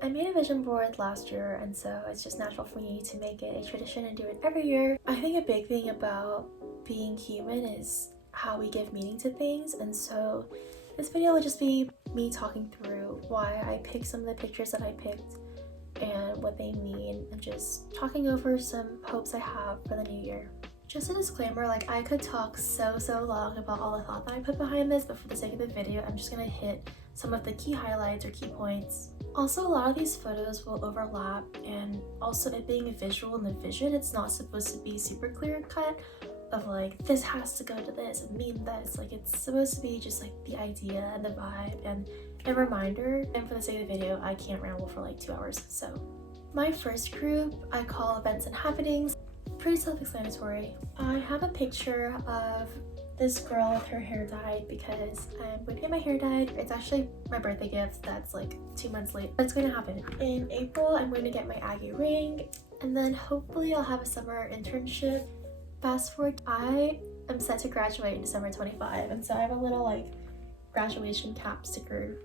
I made a vision board last year, and so it's just natural for me to make it a tradition and do it every year. I think a big thing about being human is how we give meaning to things, and so this video will just be me talking through why I picked some of the pictures that I picked and what they mean, and just talking over some hopes I have for the new year. Just a disclaimer, like I could talk so long about all the thought that I put behind this, but for the sake of the video, I'm just gonna hit some of the key highlights or key points. Also, a lot of these photos will overlap, and also it being a visual in the vision, it's not supposed to be super clear cut of like this has to go to this and mean this. Like it's supposed to be just like the idea and the vibe and a reminder. And for the sake of the video, I can't ramble for like 2 hours. So my first group I call events and happenings. Pretty self-explanatory. I have a picture of this girl with her hair dyed because I'm going to get my hair dyed. It's actually my birthday gift that's like 2 months late, but it's going to happen. In April, I'm going to get my Aggie ring, and then hopefully I'll have a summer internship. Fast forward, I am set to graduate in December 25, and so I have a little like graduation cap sticker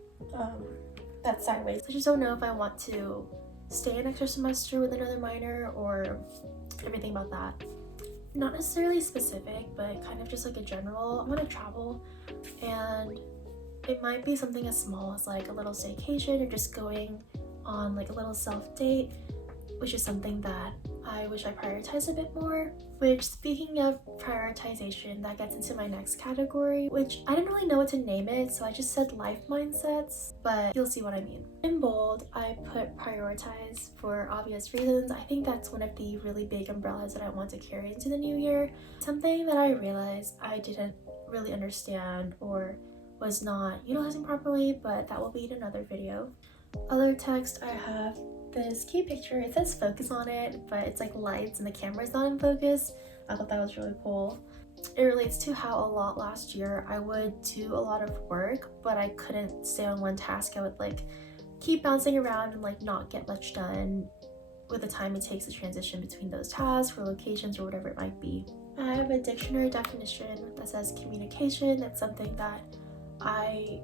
that's sideways. I just don't know if I want to stay an extra semester with another minor or everything about that. Not necessarily specific, but kind of just like a general. I want to travel, and it might be something as small as like a little staycation or just going on like a little self date, which is something that I wish I prioritized a bit more. Which, speaking of prioritization, that gets into my next category, which I didn't really know what to name it, so I just said life mindsets, but you'll see what I mean. In bold, I put prioritize for obvious reasons. I think that's one of the really big umbrellas that I want to carry into the new year. Something that I realized I didn't really understand or was not utilizing properly, but that will be in another video. Other text, I have this cute picture. It says focus on it, but it's like lights and the camera's not in focus. I thought that was really cool. It relates to how a lot last year I would do a lot of work, but I couldn't stay on one task. I would like keep bouncing around and like not get much done with the time it takes to transition between those tasks or locations or whatever it might be. I have a dictionary definition that says communication. That's something that I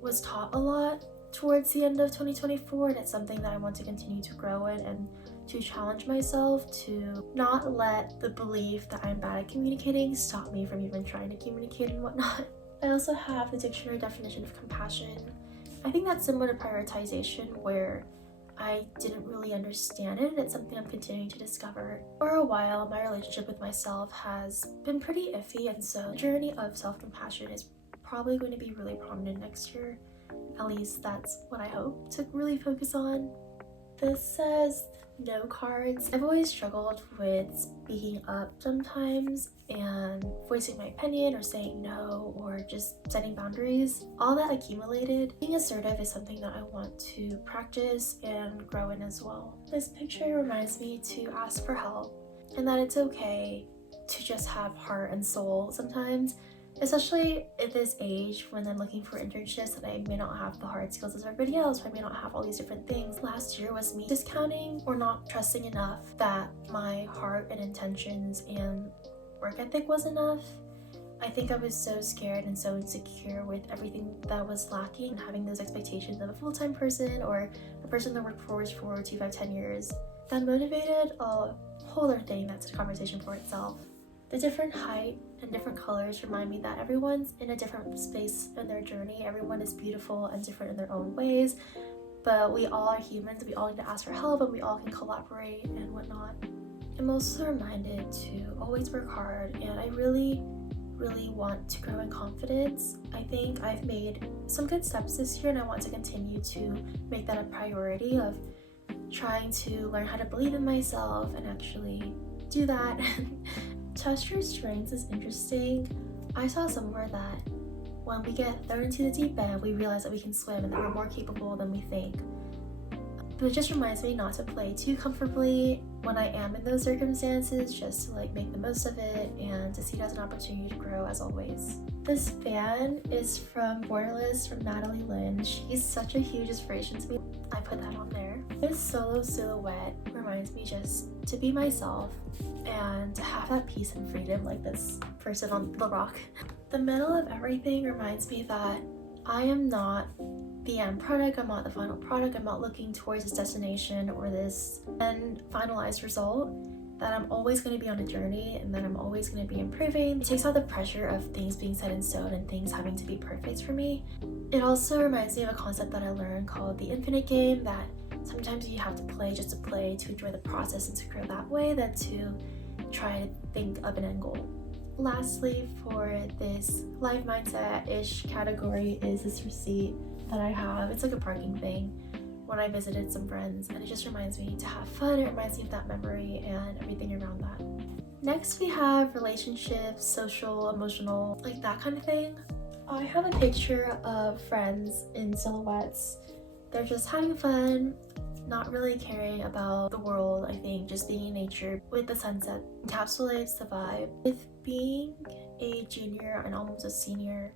was taught a lot towards the end of 2024, and it's something that I want to continue to grow in and to challenge myself to not let the belief that I'm bad at communicating stop me from even trying to communicate and whatnot. I also have the dictionary definition of compassion. I think that's similar to prioritization, where I didn't really understand it, and it's something I'm continuing to discover. For a while, my relationship with myself has been pretty iffy, and so the journey of self-compassion is probably going to be really prominent next year. At least that's what I hope to really focus on. This says no cards. I've always struggled with speaking up sometimes and voicing my opinion or saying no or just setting boundaries. All that accumulated. Being assertive is something that I want to practice and grow in as well. This picture reminds me to ask for help and that it's okay to just have heart and soul sometimes. Especially at this age when I'm looking for internships and I may not have the hard skills as everybody else, or I may not have all these different things. Last year was me discounting or not trusting enough that my heart and intentions and work ethic was enough. I think I was so scared and so insecure with everything that was lacking, and having those expectations of a full-time person or a person that worked for 2, 5, 10 years. That motivated a whole other thing that's a conversation for itself. The different height and different colors remind me that everyone's in a different space in their journey. Everyone is beautiful and different in their own ways, but we all are humans. We all need to ask for help, and we all can collaborate and whatnot. I'm also reminded to always work hard, and I really want to grow in confidence. I think I've made some good steps this year, and I want to continue to make that a priority of trying to learn how to believe in myself and actually do that. Trust your strengths is interesting. I saw somewhere that when we get thrown into the deep end, we realize that we can swim and that we're more capable than we think. But it just reminds me not to play too comfortably when I am in those circumstances, just to like make the most of it and to see it as an opportunity to grow, as always. This fan is from Borderless from Natalie Lynn. She's such a huge inspiration to me. I put that on there. This solo silhouette reminds me just to be myself and to have that peace and freedom like this person on the rock. The middle of everything reminds me that I am not the end product, I'm not the final product, I'm not looking towards this destination or this end finalized result, that I'm always going to be on a journey and that I'm always going to be improving. It takes out the pressure of things being set in stone and things having to be perfect for me. It also reminds me of a concept that I learned called the infinite game, that sometimes you have to play just to play, to enjoy the process and to grow that way, than to try to think of an end goal. Lastly, for this life mindset-ish category is this receipt that I have. It's like a parking thing when I visited some friends, and it just reminds me to have fun. It reminds me of that memory and everything around that. Next, we have relationships, social, emotional, like that kind of thing. I have a picture of friends in silhouettes. They're just having fun, not really caring about the world. I think just being in nature with the sunset encapsulates the vibe. With being a junior and almost a senior,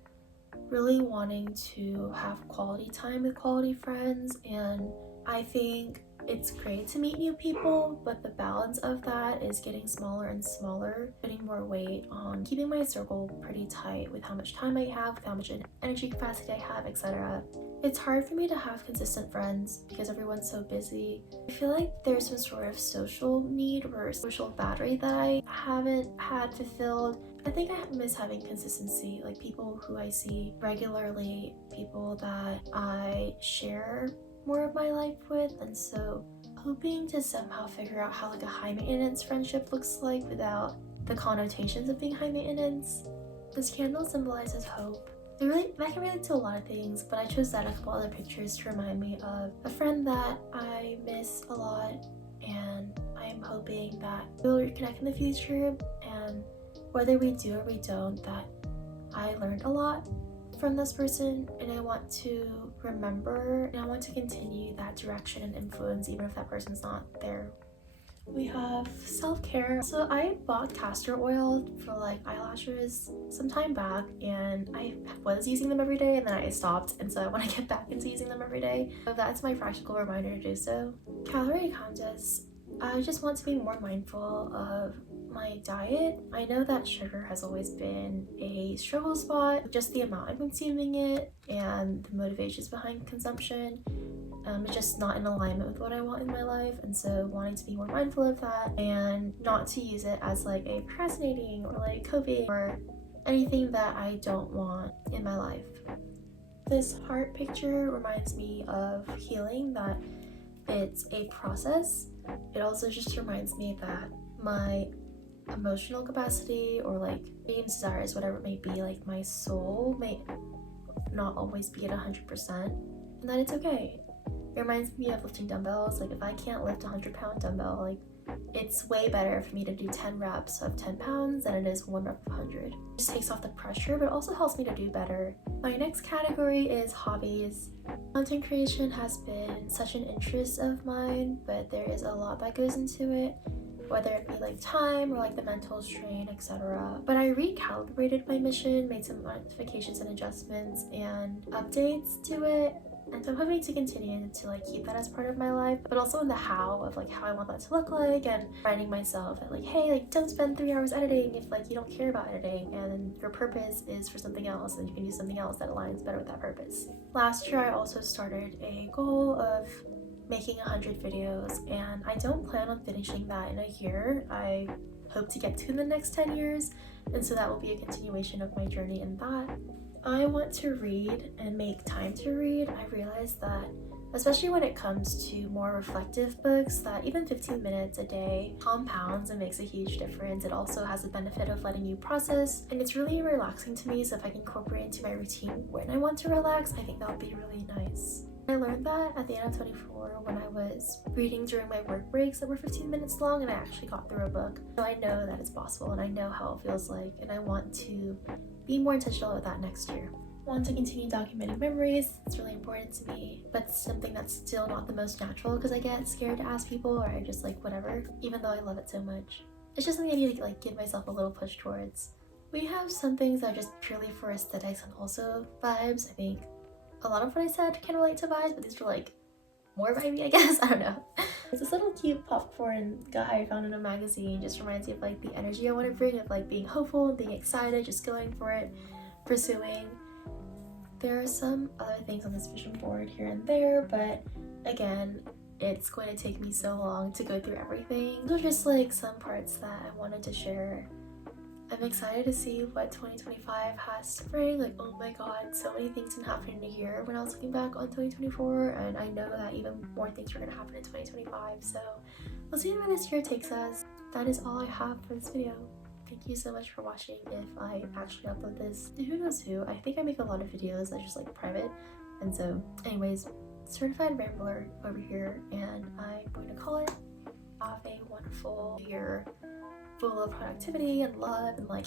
really wanting to have quality time with quality friends, and I think it's great to meet new people, but the balance of that is getting smaller and smaller, putting more weight on keeping my circle pretty tight with how much time I have, with how much energy capacity I have, etc. It's hard for me to have consistent friends because everyone's so busy. I feel like there's some sort of social need or social battery that I haven't had fulfilled. I think I miss having consistency, like people who I see regularly, people that I share more of my life with, and so hoping to somehow figure out how like a high maintenance friendship looks like without the connotations of being high maintenance. This candle symbolizes hope. That can relate to a lot of things, but I chose that a couple other pictures to remind me of a friend that I miss a lot, and I'm hoping that we'll reconnect in the future, and whether we do or we don't, that I learned a lot from this person, and I want to remember and I want to continue that direction and influence even if that person's not there. We have self-care. So I bought castor oil for like eyelashes some time back, and I was using them every day and then I stopped, and so I want to get back into using them every day. So that's my practical reminder to do so. Calorie contest. I just want to be more mindful of my diet. I know that sugar has always been a struggle spot, just the amount I'm consuming it and the motivations behind consumption. It's just not in alignment with what I want in my life, and so wanting to be more mindful of that and not to use it as like a procrastinating or like coping or anything that I don't want in my life. This heart picture reminds me of healing, that it's a process. It also just reminds me that my emotional capacity or like dreams, desires, whatever it may be, like my soul may not always be at 100%, and that it's okay. It reminds me of lifting dumbbells. Like if I can't lift a 100-pound dumbbell, like it's way better for me to do 10 reps of 10 pounds than it is 1 rep of 100. It just takes off the pressure, but also helps me to do better. My next category is hobbies. Content creation has been such an interest of mine, but there is a lot that goes into it, whether it be like time or like the mental strain, etc. But I recalibrated my mission, made some modifications and adjustments and updates to it, and so I'm hoping to continue to like keep that as part of my life, but also in the how of like how I want that to look like, and reminding myself that like, hey, like don't spend 3 hours editing if like you don't care about editing and your purpose is for something else, and you can use something else that aligns better with that purpose. Last year I also started a goal of making 100 videos, and I don't plan on finishing that in a year. I hope to get to in the next 10 years, and so that will be a continuation of my journey in that. I want to read and make time to read. I realize that, especially when it comes to more reflective books, that even 15 minutes a day compounds and makes a huge difference. It also has the benefit of letting you process, and it's really relaxing to me, so if I can incorporate into my routine when I want to relax, I think that would be really nice. I learned that at the end of 24 when I was reading during my work breaks that were 15 minutes long, and I actually got through a book. So I know that it's possible, and I know how it feels like, and I want to be more intentional with that next year. I want to continue documenting memories. It's really important to me, but something that's still not the most natural because I get scared to ask people, or I just like whatever, even though I love it so much. It's just something I need to like give myself a little push towards. We have some things that are just purely for aesthetics and also vibes. I think a lot of what I said can relate to vibes, but these were like more vibey, I guess. I don't know. It's this little cute popcorn guy I found in a magazine. Just reminds me of like the energy I want to bring, of like being hopeful and being excited, just going for it, pursuing. There are some other things on this vision board here and there, but again, it's going to take me so long to go through everything. Those are just like some parts that I wanted to share. I'm excited to see what 2025 has to bring. Like, oh my god, so many things can happen in a year when I was looking back on 2024, and I know that even more things are going to happen in 2025, so we'll see where this year takes us. That is all I have for this video. Thank you so much for watching. If I actually upload this, who knows who? I think I make a lot of videos that are just like private, and so anyways, certified rambler over here, and I'm going to call it. Have a wonderful year full of productivity and love and like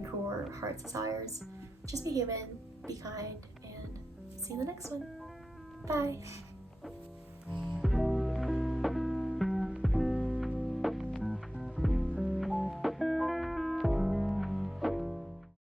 your heart's desires. Just be human, be kind, and see you in the next one. Bye.